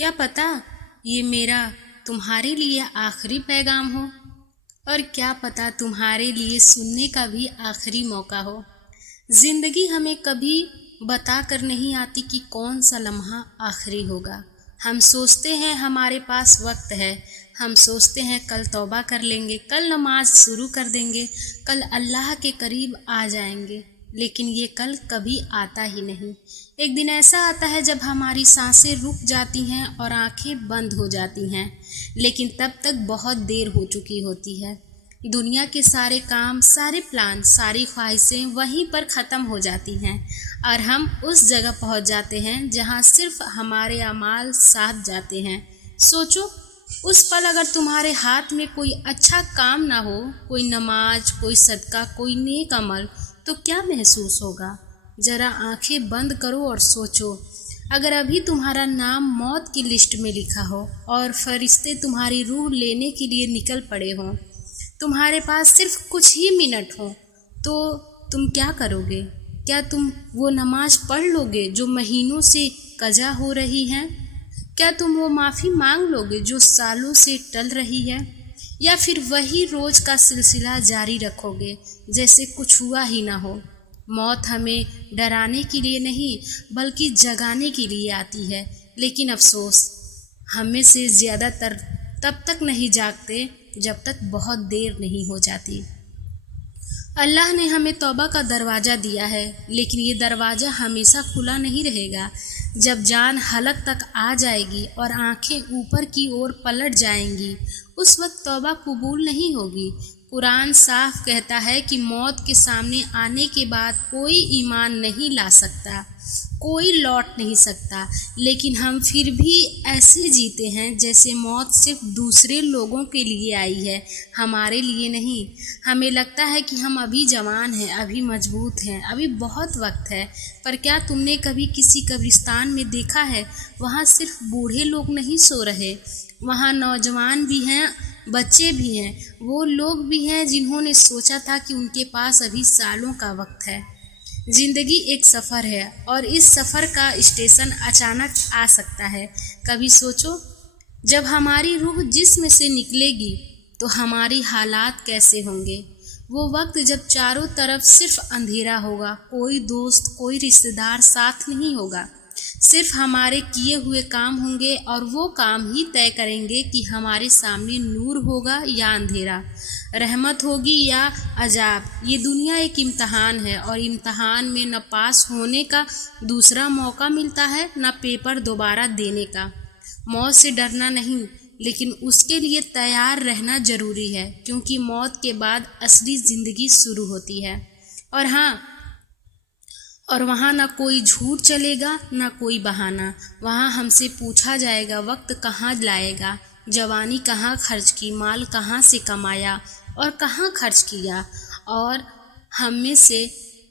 क्या पता ये मेरा तुम्हारे लिए आखिरी पैगाम हो, और क्या पता तुम्हारे लिए सुनने का भी आखिरी मौका हो। जिंदगी हमें कभी बता कर नहीं आती कि कौन सा लम्हा आखिरी होगा। हम सोचते हैं हमारे पास वक्त है, हम सोचते हैं कल तौबा कर लेंगे, कल नमाज शुरू कर देंगे, कल अल्लाह के करीब आ जाएंगे, लेकिन ये कल कभी आता ही नहीं। एक दिन ऐसा आता है जब हमारी सांसें रुक जाती हैं और आंखें बंद हो जाती हैं, लेकिन तब तक बहुत देर हो चुकी होती है। दुनिया के सारे काम, सारे प्लान, सारी ख्वाहिशें वहीं पर ख़त्म हो जाती हैं और हम उस जगह पहुंच जाते हैं जहां सिर्फ हमारे अमाल साथ जाते हैं। सोचो, उस पल अगर तुम्हारे हाथ में कोई अच्छा काम ना हो, कोई नमाज, कोई सदका, कोई नेक अमल, तो क्या महसूस होगा। ज़रा आंखें बंद करो और सोचो, अगर अभी तुम्हारा नाम मौत की लिस्ट में लिखा हो और फरिश्ते तुम्हारी रूह लेने के लिए निकल पड़े हों, तुम्हारे पास सिर्फ कुछ ही मिनट हो, तो तुम क्या करोगे। क्या तुम वो नमाज पढ़ लोगे जो महीनों से कज़ा हो रही है? क्या तुम वो माफ़ी मांग लोगे जो सालों से टल रही है? या फिर वही रोज़ का सिलसिला जारी रखोगे जैसे कुछ हुआ ही ना हो। मौत हमें डराने के लिए नहीं बल्कि जगाने के लिए आती है, लेकिन अफसोस हम में से ज़्यादातर तब तक नहीं जागते जब तक बहुत देर नहीं हो जाती। अल्लाह ने हमें तौबा का दरवाज़ा दिया है, लेकिन ये दरवाज़ा हमेशा खुला नहीं रहेगा। जब जान हलक तक आ जाएगी और आंखें ऊपर की ओर पलट जाएंगी, उस वक्त तौबा कबूल नहीं होगी। कुरान साफ कहता है कि मौत के सामने आने के बाद कोई ईमान नहीं ला सकता, कोई लौट नहीं सकता, लेकिन हम फिर भी ऐसे जीते हैं जैसे मौत सिर्फ दूसरे लोगों के लिए आई है, हमारे लिए नहीं। हमें लगता है कि हम अभी जवान हैं, अभी मजबूत हैं, अभी बहुत वक्त है, पर क्या तुमने कभी किसी कब्रिस्तान में देखा है? वहाँ सिर्फ बूढ़े लोग नहीं सो रहे, वहाँ नौजवान भी हैं, बच्चे भी हैं, वो लोग भी हैं जिन्होंने सोचा था कि उनके पास अभी सालों का वक्त है। ज़िंदगी एक सफ़र है और इस सफ़र का स्टेशन अचानक आ सकता है। कभी सोचो, जब हमारी रूह जिस्म से निकलेगी तो हमारी हालात कैसे होंगे। वो वक्त जब चारों तरफ सिर्फ अंधेरा होगा, कोई दोस्त, कोई रिश्तेदार साथ नहीं होगा, सिर्फ हमारे किए हुए काम होंगे और वो काम ही तय करेंगे कि हमारे सामने नूर होगा या अंधेरा, रहमत होगी या अजाब। ये दुनिया एक इम्तहान है और इम्तहान में न पास होने का दूसरा मौका मिलता है, न पेपर दोबारा देने का। मौत से डरना नहीं, लेकिन उसके लिए तैयार रहना ज़रूरी है, क्योंकि मौत के बाद असली ज़िंदगी शुरू होती है। और हाँ, और वहाँ ना कोई झूठ चलेगा, ना कोई बहाना। वहाँ हमसे पूछा जाएगा वक्त कहाँ लाएगा, जवानी कहाँ खर्च की, माल कहाँ से कमाया और कहाँ खर्च किया। और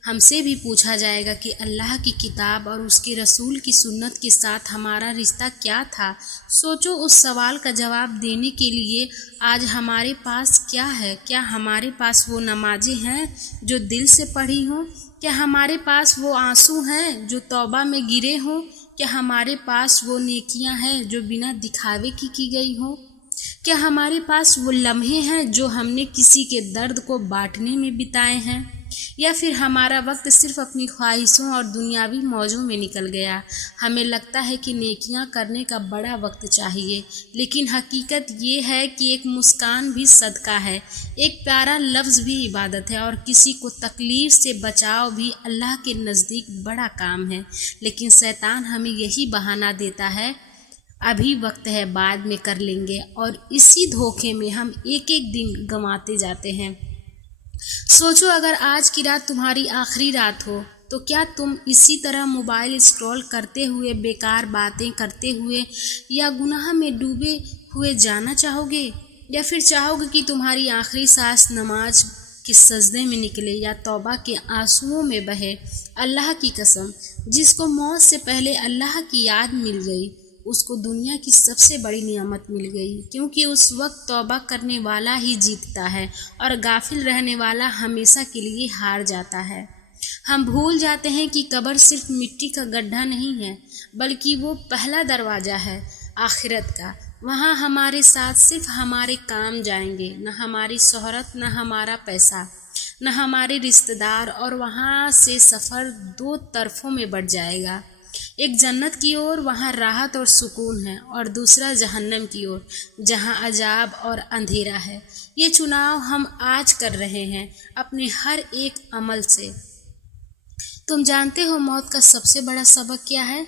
हमसे भी पूछा जाएगा कि अल्लाह की किताब और उसके रसूल की सुन्नत के साथ हमारा रिश्ता क्या था। सोचो, उस सवाल का जवाब देने के लिए आज हमारे पास क्या है। क्या हमारे पास वो नमाजें हैं जो दिल से पढ़ी हों? क्या हमारे पास वो आंसू हैं जो तौबा में गिरे हों? क्या हमारे पास वो नेकियां हैं जो बिना दिखावे की गई हों? क्या हमारे पास वो लम्हे हैं जो हमने किसी के दर्द को बांटने में बिताए हैं? या फिर हमारा वक्त सिर्फ अपनी ख्वाहिशों और दुनियावी मौजों में निकल गया। हमें लगता है कि नेकियां करने का बड़ा वक्त चाहिए, लेकिन हकीकत ये है कि एक मुस्कान भी सदका है, एक प्यारा लफ्ज़ भी इबादत है, और किसी को तकलीफ से बचाव भी अल्लाह के नज़दीक बड़ा काम है। लेकिन शैतान हमें यही बहाना देता है, अभी वक्त है, बाद में कर लेंगे, और इसी धोखे में हम एक एक दिन गंवाते जाते हैं। सोचो, अगर आज की रात तुम्हारी आखिरी रात हो, तो क्या तुम इसी तरह मोबाइल स्क्रॉल करते हुए, बेकार बातें करते हुए या गुनाह में डूबे हुए जाना चाहोगे? या फिर चाहोगे कि तुम्हारी आखिरी सांस नमाज के सजदे में निकले या तौबा के आंसुओं में बहे? अल्लाह की कसम, जिसको मौत से पहले अल्लाह की याद मिल गई, उसको दुनिया की सबसे बड़ी नियामत मिल गई, क्योंकि उस वक्त तौबा करने वाला ही जीतता है और गाफिल रहने वाला हमेशा के लिए हार जाता है। हम भूल जाते हैं कि कब्र सिर्फ मिट्टी का गड्ढा नहीं है, बल्कि वो पहला दरवाज़ा है آخرت کا۔ وہاں ہمارے ساتھ صرف ہمارے کام جائیں گے، نہ ہماری شہرت، نہ ہمارا پیسہ، نہ ہمارے رشتہ دار، اور وہاں سے سفر دو طرفوں میں بڑھ جائے گا، ایک جنت کی اور وہاں راحت اور سکون ہے، اور دوسرا جہنم کی اور جہاں عذاب اور اندھیرا ہے۔ یہ چناؤ ہم آج کر رہے ہیں اپنے ہر ایک عمل سے۔ تم جانتے ہو موت کا سب سے بڑا سبق کیا ہے؟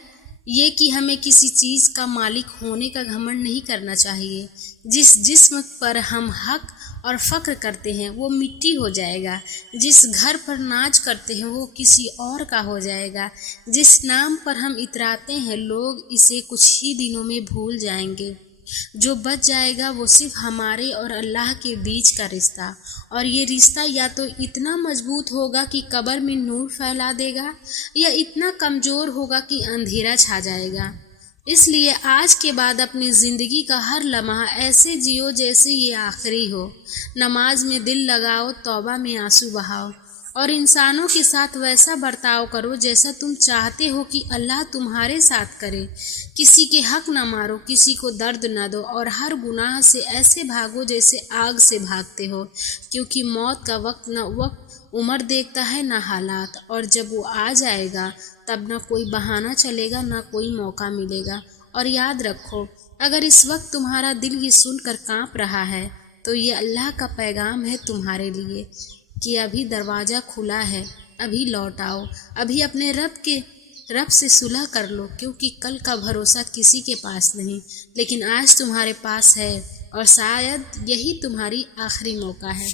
یہ کہ ہمیں کسی چیز کا مالک ہونے کا گھمنڈ نہیں کرنا چاہیے۔ جس جسم پر ہم حق اور فخر کرتے ہیں وہ مٹی ہو جائے گا، جس گھر پر ناز کرتے ہیں وہ کسی اور کا ہو جائے گا، جس نام پر ہم اتراتے ہیں لوگ اسے کچھ ہی دنوں میں بھول جائیں گے۔ جو بچ جائے گا وہ صرف ہمارے اور اللہ کے بیچ کا رشتہ، اور یہ رشتہ یا تو اتنا مضبوط ہوگا کہ قبر میں نور پھیلا دے گا، یا اتنا کمزور ہوگا کہ اندھیرا چھا جائے گا۔ اس لیے آج کے بعد اپنی زندگی کا ہر لمحہ ایسے جیو جیسے یہ آخری ہو۔ نماز میں دل لگاؤ، توبہ میں آنسو بہاؤ، اور انسانوں کے ساتھ ویسا برتاؤ کرو جیسا تم چاہتے ہو کہ اللہ تمہارے ساتھ کرے۔ کسی کے حق نہ مارو، کسی کو درد نہ دو، اور ہر گناہ سے ایسے بھاگو جیسے آگ سے بھاگتے ہو، کیونکہ موت کا وقت نہ عمر دیکھتا ہے نہ حالات، اور جب وہ آ جائے گا تب نہ کوئی بہانہ چلے گا نہ کوئی موقع ملے گا۔ اور یاد رکھو، اگر اس وقت تمہارا دل یہ سن کر کانپ رہا ہے تو یہ اللہ کا پیغام ہے تمہارے لیے کہ ابھی دروازہ کھلا ہے، ابھی لوٹ آؤ، ابھی اپنے رب سے صلح کر لو، کیونکہ کل کا بھروسہ کسی کے پاس نہیں، لیکن آج تمہارے پاس ہے، اور شاید یہی تمہاری آخری موقع ہے۔